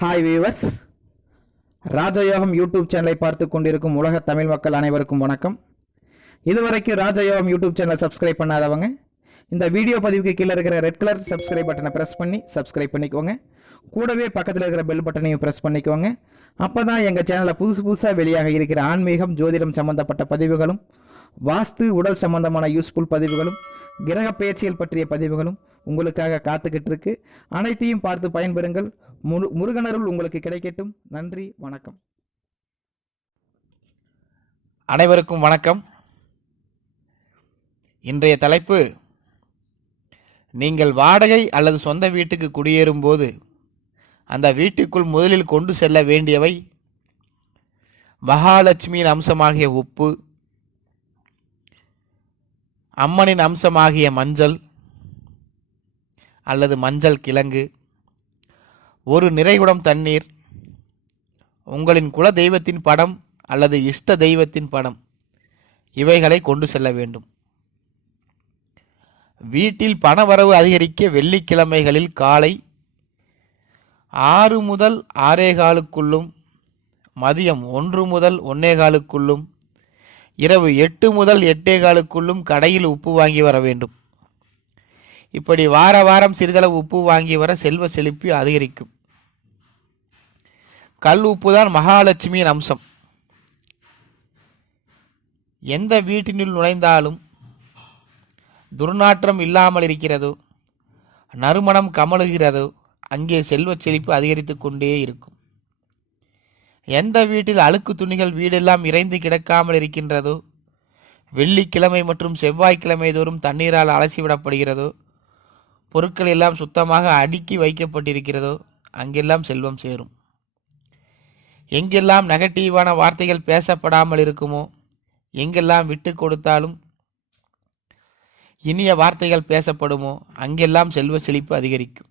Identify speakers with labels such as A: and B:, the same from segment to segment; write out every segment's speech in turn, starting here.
A: Hi viewers ராஜயோகம் YouTube சேனலை பார்த்து கொண்டிருக்கும் உலக தமிழ் மக்கள் அனைவருக்கும் வணக்கம். இதுவரைக்கும் ராஜயோகம் யூடியூப் சேனலை சப்ஸ்கிரைப் பண்ணாதவங்க இந்த வீடியோ பதிவுக்கு கீழே இருக்கிற ரெட் கலர் சப்ஸ்கிரைப் பட்டனை ப்ரெஸ் பண்ணி சப்ஸ்கிரைப் பண்ணிக்கோங்க. கூடவே பக்கத்தில் இருக்கிற பெல் பட்டனையும் ப்ரெஸ் பண்ணிக்கோங்க. அப்போ தான் எங்கள் சேனலில் புதுசு புதுசாக வெளியாக இருக்கிற ஆன்மீகம் ஜோதிடம் சம்பந்தப்பட்ட பதிவுகளும் வாஸ்து உடல் சம்பந்தமான யூஸ்ஃபுல் பதிவுகளும் கிரக பேச்சியல் பற்றிய பதிவுகளும் உங்களுக்காக காத்துக்கிட்டு இருக்கு. அனைத்தையும் பார்த்து பயன்பெறுங்கள். முரு முருகனருள் உங்களுக்கு கிடைக்கட்டும். நன்றி வணக்கம்.
B: அனைவருக்கும் வணக்கம். இன்றைய தலைப்பு நீங்கள் வாடகை அல்லது சொந்த வீட்டுக்கு குடியேறும்போது அந்த வீட்டுக்குள் முதலில் கொண்டு செல்ல வேண்டியவை மகாலட்சுமியின் அம்சமாகிய உப்பு அம்மனின் அம்சமாகிய மஞ்சள் அல்லது மஞ்சள் கிழங்கு ஒரு நிறைகுடம் தண்ணீர் உங்களின் குல தெய்வத்தின் படம் அல்லது இஷ்ட தெய்வத்தின் படம் இவைகளை கொண்டு செல்ல வேண்டும். வீட்டில் பணவரவு அதிகரிக்க வெள்ளிக்கிழமைகளில் காலை ஆறு முதல் ஆறே காலுக்குள்ளும் மதியம் ஒன்று முதல் ஒன்னே காலுக்குள்ளும் இரவு எட்டு முதல் எட்டே காலுக்குள்ளும் கடையில் உப்பு வாங்கி வர வேண்டும். இப்படி வார வாரம் சிறிதளவு உப்பு வாங்கி வர செல்வ செழிப்பு அதிகரிக்கும். கல் உப்பு தான் மகாலட்சுமியின் அம்சம். எந்த வீட்டினுள் நுழைந்தாலும் துர்நாற்றம் இல்லாமல் இருக்கிறதோ நறுமணம் கமழுகிறதோ அங்கே செல்வச் செழிப்பு அதிகரித்து கொண்டே இருக்கும். எந்த வீட்டில் அழுக்கு துணிகள் வீடெல்லாம் இறைந்து கிடக்காமல் இருக்கின்றதோ வெள்ளிக்கிழமை மற்றும் செவ்வாய்க்கிழமை தோறும் தண்ணீரால் அலசிவிடப்படுகிறதோ பொருட்கள் எல்லாம் சுத்தமாக அடுக்கி வைக்கப்பட்டிருக்கிறதோ அங்கெல்லாம் செல்வம் சேரும். எங்கெல்லாம் நெகட்டிவான வார்த்தைகள் பேசப்படாமல் இருக்குமோ எங்கெல்லாம் விட்டு கொடுத்தாலும் இனிய வார்த்தைகள் பேசப்படுமோ அங்கெல்லாம் செல்வ செழிப்பு அதிகரிக்கும்.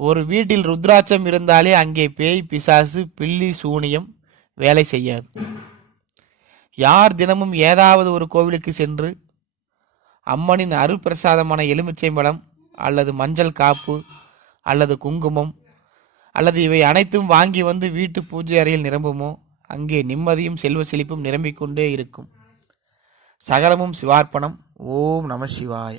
B: ஒரு வீட்டில் ருத்ராட்சம் இருந்தாலே அங்கே பேய் பிசாசு பில்லி சூனியம் வேலை செய்யாது. யார் தினமும் ஏதாவது ஒரு கோவிலுக்கு சென்று அம்மனின் அருள் பிரசாதமான எலுமிச்சை பழம் அல்லது மஞ்சள் காப்பு அல்லது குங்குமம் அல்லது இவை அனைத்தும் வாங்கி வந்து வீட்டு பூஜை அறையில் நிரம்புமோ? அங்கே நிம்மதியும் செல்வ செழிப்பும் நிரம்பிக்கொண்டே இருக்கும். சகலமும் சிவார்ப்பணம். ஓம் நம சிவாய.